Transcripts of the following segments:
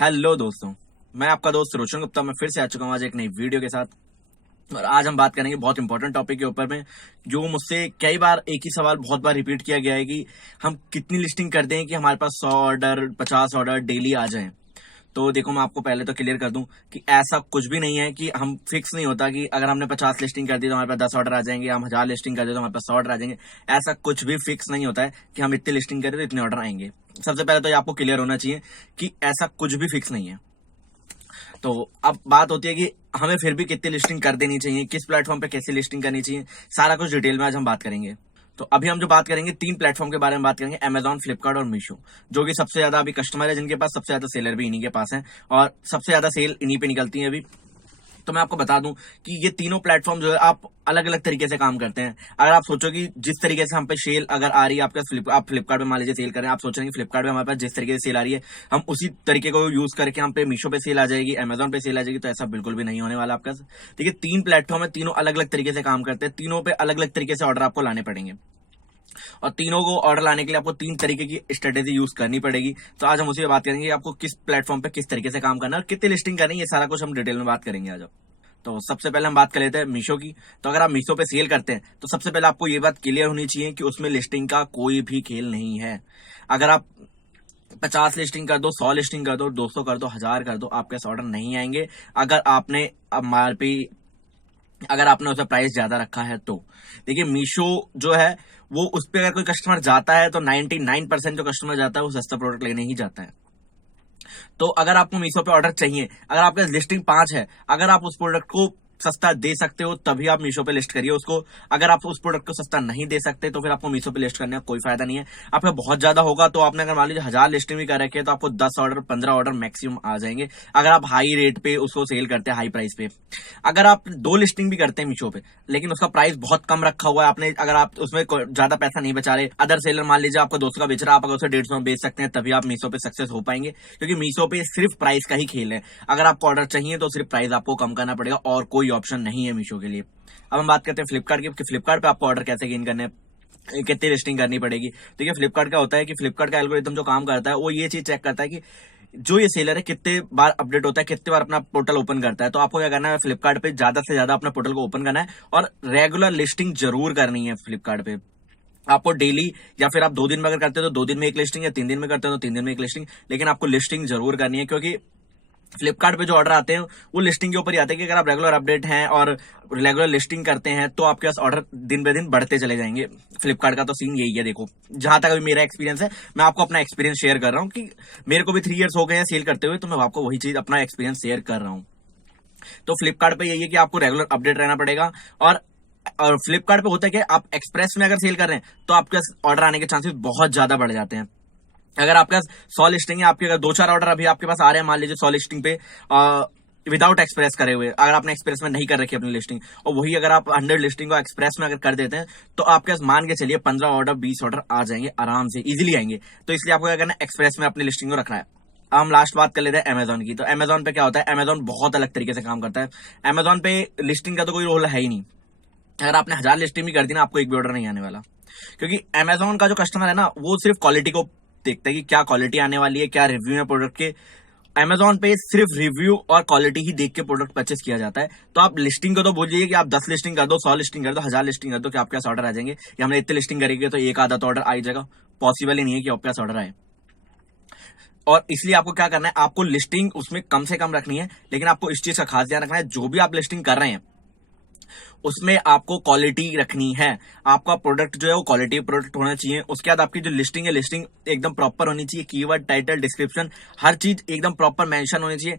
Hello दोस्तों, मैं आपका दोस्त रोशन गुप्ता। मैं फिर से आ चुका हूँ आज एक नई वीडियो के साथ। और आज हम बात करेंगे बहुत इंपॉर्टेंट टॉपिक के ऊपर में, जो मुझसे कई बार एक ही सवाल बहुत बार रिपीट किया गया है कि हम कितनी लिस्टिंग कर दें कि हमारे पास 100 ऑर्डर 50 ऑर्डर डेली आ जाएं। तो देखो, मैं आपको पहले तो क्लियर कर दूं कि ऐसा कुछ भी नहीं है कि हम फिक्स नहीं होता कि अगर हमने 50 लिस्टिंग कर दी तो हमारे पास 10 ऑर्डर आ जाएंगे, हम 1000 लिस्टिंग कर दे तो हमारे पास 100 ऑर्डर आ जाएंगे। ऐसा कुछ भी फिक्स नहीं होता है कि हम इतनी लिस्टिंग करें तो इतने ऑर्डर आएंगे। सबसे पहले तो ये आपको क्लियर होना चाहिए कि ऐसा कुछ भी फिक्स नहीं है। तो अब बात होती है कि हमें फिर भी कितनी लिस्टिंग कर देनी चाहिए, किस प्लेटफॉर्म पे कैसे लिस्टिंग करनी चाहिए, सारा कुछ डिटेल में आज हम बात करेंगे। तो अभी हम जो बात करेंगे 3 प्लेटफॉर्म के बारे में बात करेंगे, अमेजॉन, फ्लिपकार्ट और मीशो, जो कि सबसे ज्यादा अभी कस्टमर है, जिनके पास सबसे ज्यादा सेलर भी इन्हीं के पास है और सबसे ज्यादा सेल इन्हीं पे निकलती है अभी। तो मैं आपको बता दूं कि ये तीनों प्लेटफॉर्म जो है आप अलग अलग तरीके से काम करते हैं। अगर आप सोचो कि जिस तरीके से हम पे सेल अगर आ रही है आपके आप फ्लिपकार्ट पे मान लीजिए सेल करें, आप सोच रहे हैं कि फ्लिपकार्ट पे हमारे पास जिस तरीके से सेल आ रही है हम उसी तरीके को यूज करके हम पे मीशो पे सेल आ जाएगी, अमेजॉन पे सेल आ जाएगी, तो ऐसा बिल्कुल भी नहीं होने वाला आपका। देखिए, 3 प्लेटफॉर्म है, तीनों अलग अलग तरीके से काम करते हैं, तीनों पे अलग अलग तरीके से ऑर्डर आपको लाने पड़ेंगे और तीनों को ऑर्डर लाने के लिए आपको 3 तरीके की स्ट्रेटेजी यूज करनी पड़ेगी। तो आज हम उसी पे बात करेंगे कि आपको किस प्लेटफॉर्म पे किस तरीके से काम करना है और कितनी लिस्टिंग करनी है, ये सारा कुछ हम डिटेल में बात करेंगे आज। तो सबसे पहले हम बात कर लेते हैं मीशो की। तो अगर आप मीशो पे सेल करते हैं तो सबसे पहले आपको ये बात क्लियर होनी चाहिए कि उसमें लिस्टिंग का कोई भी खेल नहीं है। अगर आप 50 लिस्टिंग कर दो, 100 लिस्टिंग कर दो, 200 कर दो, 1000 कर दो, आपके ऑर्डर नहीं आएंगे। अगर आपने एमआरपी अगर आपने उसका प्राइस ज्यादा रखा है तो देखिए, मीशो जो है वो उस पर अगर कोई कस्टमर जाता है तो 99% जो कस्टमर जाता है वो सस्ता प्रोडक्ट लेने ही जाता है। तो अगर आपको मीशो पे ऑर्डर चाहिए, अगर आपके लिस्टिंग 5 है, अगर आप उस प्रोडक्ट को सस्ता दे सकते हो तभी आप मीशो पे लिस्ट करिए उसको। अगर आप उस प्रोडक्ट को सस्ता नहीं दे सकते तो फिर आपको मीशो पे लिस्ट करने का कोई फायदा नहीं है। आपका बहुत ज्यादा होगा तो आपने अगर मान लीजिए 1000 लिस्टिंग भी कर रखे है तो आपको 10 ऑर्डर 15 ऑर्डर मैक्सिमम आ जाएंगे, अगर आप हाई रेट पे उसको सेल करते हैं, हाई प्राइस पे। अगर आप 2 लिस्टिंग भी करते हैं मीशो पे लेकिन उसका प्राइस बहुत कम रखा हुआ है आपने, अगर आप उसमें ज्यादा पैसा नहीं बचा रहे, अदर सेलर मान लीजिए आपको 200 का बेच रहा है, आप अगर उसे 150 में बेच सकते हैं तभी आप मीशो पे सक्सेस हो पाएंगे, क्योंकि मीशो पे सिर्फ प्राइस का ही खेल है। अगर आपको ऑर्डर चाहिए तो सिर्फ प्राइस आपको कम करना पड़ेगा और कोई ऑप्शन नहीं है मीशो के लिए। अब हम बात करते हैं फ्लिपकार्ट की कि फ्लिपकार्ट पे आपको ऑर्डर कैसे गेन करने हैं, कितनी लिस्टिंग करनी पड़ेगी। देखिए, फ्लिपकार्ट क्या होता है कि फ्लिपकार्ट का एल्गोरिथम जो काम करता है वो ये चीज चेक करता है कि जो ये सेलर है कितने बार अपडेट होता है, कितने बार अपना पोर्टल ओपन करता है। तो आपको क्या करना है, फ्लिपकार्ट पे ज्यादा से ज्यादा अपना पोर्टल को ओपन करना है और रेगुलर लिस्टिंग जरूर करनी है फ्लिपकार्ट पे। आपको डेली या फिर आप 2 दिन में अगर करते हो तो 2 दिन में एक लिस्टिंग, या 3 दिन में करते हो तो 3 दिन में एक लिस्टिंग, लेकिन आपको लिस्टिंग जरूर करनी है, क्योंकि फ्लिपकार्ट पे जो ऑर्डर आते हैं वो लिस्टिंग के ऊपर ही आते हैं कि अगर आप रेगुलर अपडेट हैं और रेगुलर लिस्टिंग करते हैं तो आपके पास ऑर्डर दिन बे दिन बढ़ते चले जाएंगे। फ्लिपकार्ट का तो सीन यही है। देखो, जहां तक अभी मेरा एक्सपीरियंस है, मैं आपको अपना एक्सपीरियंस शेयर कर रहा हूँ कि मेरे को भी 3 इयर्स हो गए हैं सेल करते हुए, तो मैं आपको वही चीज अपना एक्सपीरियंस शेयर कर रहा हूँ। तो फ्लिपकार्ट पे यही है कि आपको रेगुलर अपडेट रहना पड़ेगा। और फ्लिपकार्ट पे होता है कि आप एक्सप्रेस में अगर सेल कर रहे हैं तो आपके ऑर्डर आने के चांसेस बहुत ज्यादा बढ़ जाते हैं। अगर आपके पास 100 लिस्टिंग है, आपके अगर 2-4 ऑर्डर अभी आपके पास आ रहे हैं मान लीजिए 100 लिस्टिंग पे विदाउट एक्सप्रेस करे हुए, अगर आपने एक्सप्रेस में नहीं कर रखी अपनी लिस्टिंग, और वही अगर आप 100 लिस्टिंग को एक्सप्रेस में अगर कर देते हैं तो आपके पास मान के चलिए 15 ऑर्डर 20 ऑर्डर आ जाएंगे, आराम से इजीली आएंगे। तो इसलिए आपको क्या करना है, एक्सप्रेस में अपनी लिस्टिंग को रखना है। अब हम लास्ट बात कर लेते हैं अमेजॉन की। तो अमेजॉन पे क्या होता है, अमेजॉन बहुत अलग तरीके से काम करता है। अमेजॉन पे लिस्टिंग का तो कोई रोल है ही नहीं। अगर आपने 1000 लिस्टिंग भी कर दी ना, आपको एक भी ऑर्डर नहीं आने वाला, क्योंकि अमेजॉन का जो कस्टमर है ना वो सिर्फ क्वालिटी को देखते हैं कि क्या क्वालिटी आने वाली है, क्या रिव्यू है प्रोडक्ट के। अमेजॉन पे सिर्फ रिव्यू और क्वालिटी ही देख के प्रोडक्ट परचेस किया जाता है। तो आप लिस्टिंग को तो बोलिए कि आप 10 लिस्टिंग कर दो, 100 लिस्टिंग कर दो, 1000 लिस्टिंग कर दो, कि आपके पास ऑर्डर आ जाएंगे, या हमने इतनी लिस्टिंग करेंगे तो एक आधा तो ऑर्डर आ ही जाएगा। पॉसिबल ही नहीं है कि आपके पास ऑर्डर आए। और इसलिए आपको क्या करना है, आपको लिस्टिंग उसमें कम से कम रखनी है, लेकिन आपको इस चीज का खास ध्यान रखना है, जो भी आप लिस्टिंग कर रहे हैं उसमें आपको क्वालिटी रखनी है। आपका प्रोडक्ट जो है वो क्वालिटी प्रोडक्ट होना चाहिए। उसके बाद आपकी जो लिस्टिंग है, लिस्टिंग एकदम प्रॉपर होनी चाहिए, कीवर्ड, टाइटल, डिस्क्रिप्शन, हर चीज एकदम प्रॉपर मेंशन होनी चाहिए।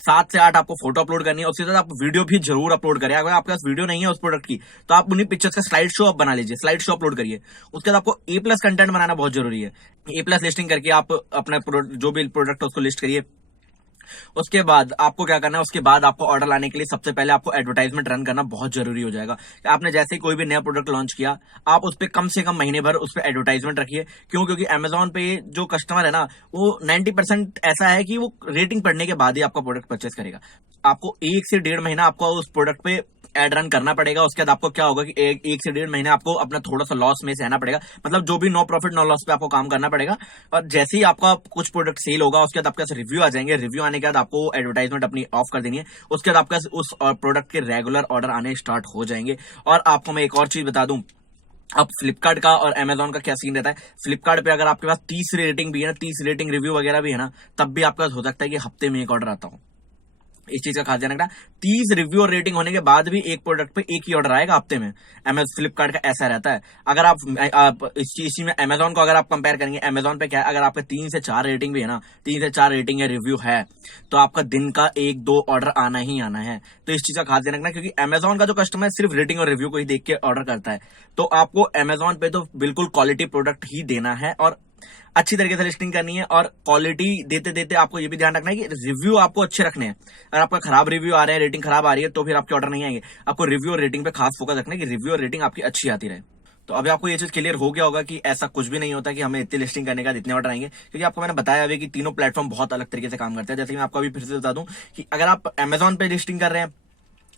7 से 8 आपको फोटो अपलोड करनी है। उसके साथ आप वीडियो भी जरूर अपलोड करें। अगर आपके पास वीडियो नहीं है उस प्रोडक्ट की तो आप उन्हीं पिक्चर्स का स्लाइड शो बना लीजिए, स्लाइड शो अपलोड करिए। उसके बाद आपको A+ कंटेंट बनाना बहुत जरूरी है। A+ लिस्टिंग करके आप अपना जो भी प्रोडक्ट है उसको लिस्ट करिए। उसके बाद आपको क्या करना है, उसके बाद आपको ऑर्डर लाने के लिए सबसे पहले आपको एडवर्टाइजमेंट रन करना बहुत जरूरी हो जाएगा। आपने जैसे ही कोई भी नया प्रोडक्ट लॉन्च किया, आप उस पर कम से कम महीने भर उस पर एडवर्टाइजमेंट रखिए। क्यों? क्योंकि अमेजोन पे जो कस्टमर है ना वो 90% ऐसा है कि वो रेटिंग पढ़ने के बाद ही आपका प्रोडक्ट परचेस करेगा। आपको 1 से 1.5 महीना आपको उस प्रोडक्ट पे एड रन करना पड़ेगा। उसके बाद आपको क्या होगा कि एक से 1.5 महीने आपको अपना थोड़ा सा लॉस में सहना पड़ेगा, मतलब जो भी नो प्रॉफिट नो लॉस पे आपको काम करना पड़ेगा। और जैसे ही आपका कुछ प्रोडक्ट सेल होगा उसके बाद आपके पास रिव्यू आ जाएंगे। रिव्यू आने के बाद आपको एडवर्टाइजमेंट अपनी ऑफ कर देनी है। उसके बाद आपके पास उस प्रोडक्ट के रेगुलर ऑर्डर आने स्टार्ट हो जाएंगे। और आपको मैं एक और चीज बता दूं, अब फ्लिपकार्ट का और अमेजोन का क्या सीन रहता है। फ्लिपकार्ट पे अगर आपके पास 30 रेटिंग भी है ना, 30 रेटिंग रिव्यू वगैरह भी है ना, तब भी आपके पास हो सकता है कि हफ्ते में एक ऑर्डर आता हो। इस चीज का खास ध्यान रखना। 30 रिव्यू और रेटिंग होने के बाद भी एक प्रोडक्ट पे एक ही ऑर्डर आएगा हफ्ते में। फ्लिपकार्ट का ऐसा रहता है। अगर आप इस चीज में अमेजोन को अगर आप कंपेयर करेंगे, अमेजोन पे क्या है, अगर आपका 3 से 4 रेटिंग भी है ना, 3 से 4 रेटिंग है, रिव्यू है, तो आपका दिन का 1-2 ऑर्डर आना ही आना है। तो इस चीज का खास ध्यान रखना, क्योंकि अमेजोन का जो कस्टमर सिर्फ रेटिंग और रिव्यू को ही देख के ऑर्डर करता है। तो आपको अमेजोन पे तो बिल्कुल क्वालिटी प्रोडक्ट ही देना है और अच्छी तरीके से लिस्टिंग करनी है। और क्वालिटी देते देते आपको ये भी ध्यान रखना है कि रिव्यू आपको अच्छे रखने हैं। अगर आपका खराब रिव्यू आ रहे हैं, रेटिंग खराब आ रही है, तो फिर आपके ऑर्डर नहीं आएंगे। आपको रिव्यू और रेटिंग पे खास फोकस रखना है कि रिव्यू और रेटिंग आपकी अच्छी आती रहे। तो अभी आपको ये चीज क्लियर हो गया होगा कि ऐसा कुछ भी नहीं होता कि हमें इतनी लिस्टिंग करने का इतने ऑर्डर आएंगे, क्योंकि आपको मैंने बताया अभी कि तीनों प्लेटफॉर्म बहुत अलग तरीके से काम करते हैं। जैसे कि मैं आपको अभी फिर से बता दूं कि अगर आप अमेजोन पे लिस्टिंग कर रहे हैं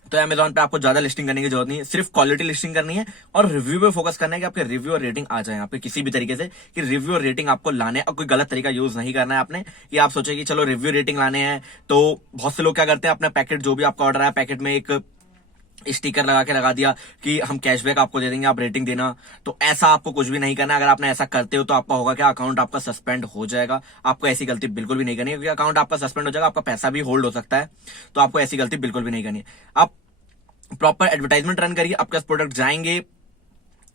तो अमेजोन पे आपको ज्यादा लिस्टिंग करने की जरूरत नहीं है, सिर्फ क्वालिटी लिस्टिंग करनी है और रिव्यू पे फोकस करना है कि आपके रिव्यू और रेटिंग आ जाए आपके किसी भी तरीके से, कि रिव्यू और रेटिंग आपको लाने। और कोई गलत तरीका यूज नहीं करना है आपने, कि आप सोचे कि चलो रिव्यू रेटिंग लाने हैं। तो बहुत से लोग क्या करते हैं, अपना पैकेट जो भी आपका ऑर्डर है, पैकेट में एक स्टिकर लगा दिया कि हम कैशबैक आपको दे देंगे, आप रेटिंग देना। तो ऐसा आपको कुछ भी नहीं करना। अगर आपने ऐसा करते हो तो आपका होगा क्या, अकाउंट आपका सस्पेंड हो जाएगा। आपको ऐसी गलती बिल्कुल भी नहीं करनी है, क्योंकि अकाउंट आपका सस्पेंड हो जाएगा, आपका पैसा भी होल्ड हो सकता है। तो आपको ऐसी गलती बिल्कुल भी नहीं करनी है। आप प्रॉपर एडवर्टाइजमेंट रन करिए, आपके पास प्रोडक्ट जाएंगे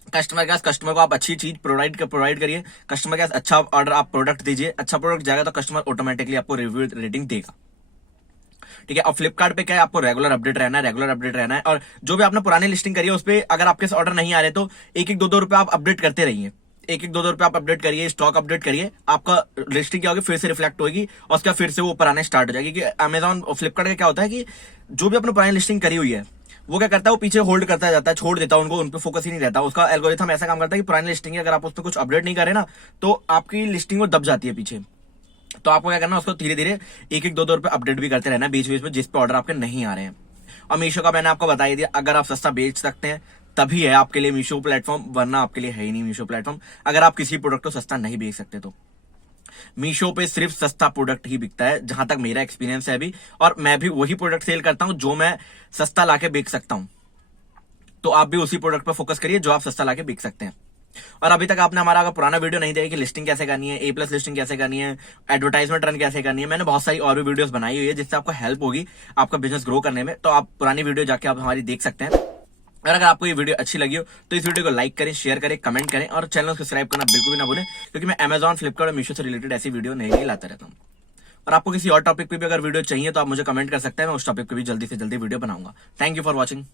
कस्टमर के पास, कस्टमर को आप अच्छी चीज प्रोवाइड करिए, कस्टमर के पास अच्छा ऑर्डर आप प्रोडक्ट दीजिए, अच्छा प्रोडक्ट जाएगा तो कस्टमर ऑटोमेटिकली आपको रिव्यू रेटिंग देगा। ठीक है। और फ्लिपकार्ट पे क्या है, आपको रेगुलर अपडेट रहना है। और जो भी आपने पुरानी लिस्टिंग करी है उस पर अगर आपके ऑर्डर नहीं आ रहे तो 1-2 रुपए आप अपडेट करते रहिए। 1-2 रुपए आप अपडेट करिए, स्टॉक अपडेट करिए, आपका लिस्टिंग क्या होगी फिर से रिफ्लेक्ट होगी और उसका फिर से वो ऊपर आने स्टार्ट हो जाएगी। क्योंकि अमेजॉन और फ्लिपकार्ट का क्या होता है कि जो भी अपने पुरानी लिस्टिंग करी हुई है वो क्या करता है, वो पीछे होल्ड करता जाता है, छोड़ देता है उनको, उन पर फोकस ही नहीं रहता। उसका एल्गोरिथम ऐसा काम करता है कि पुरानी लिस्टिंग है, अगर आप उस पर कुछ अपडेट नहीं करें ना तो आपकी लिस्टिंग वो दब जाती है पीछे। तो आपको क्या करना है, उसको धीरे धीरे 1-2 रुपए अपडेट भी करते रहना बीच बीच में, जिस पे ऑर्डर आपके नहीं आ रहे हैं। और मीशो का मैंने आपको बता ही दिया, अगर आप सस्ता बेच सकते हैं तभी है आपके लिए मीशो प्लेटफॉर्म, वरना आपके लिए है ही नहीं मीशो प्लेटफॉर्म। अगर आप किसी प्रोडक्ट को सस्ता नहीं बेच सकते तो मीशो पे सिर्फ सस्ता प्रोडक्ट ही बिकता है, जहां तक मेरा एक्सपीरियंस है अभी। और मैं भी वही प्रोडक्ट सेल करता हूं जो मैं सस्ता लाके बेच सकता हूं। तो आप भी उसी प्रोडक्ट पर फोकस करिए जो आप सस्ता लाके बेच सकते हैं। और अभी तक आपने हमारा अगर पुराना वीडियो नहीं देखा कि लिस्टिंग कैसे करनी है, A+ लिस्टिंग कैसे करनी है, एडवर्टाइजमेंट रन कैसे करनी है, मैंने बहुत सारी और भी वीडियोस बनाई हुई है जिससे आपको हेल्प होगी आपका बिजनेस ग्रो करने में। तो आप पुरानी वीडियो जाके आप हमारी देख सकते हैं। और अगर आपको ये वीडियो अच्छी लगी हो तो इस वीडियो को लाइक करें, शेयर करें, कमेंट करें और चैनल को सब्सक्राइब करना बिल्कुल भी ना भूलें, क्योंकि मैं अमेजॉन, फ्लिपकार्ट और मीशो से रिलेटेड ऐसी वीडियो नहीं लाता रहता हूँ। और आपको किसी और टॉपिक पे भी अगर वीडियो चाहिए तो आप मुझे कमेंट कर सकते हैं, मैं उस टॉपिक पे भी जल्दी से जल्दी वीडियो बनाऊंगा। Thank you for watching.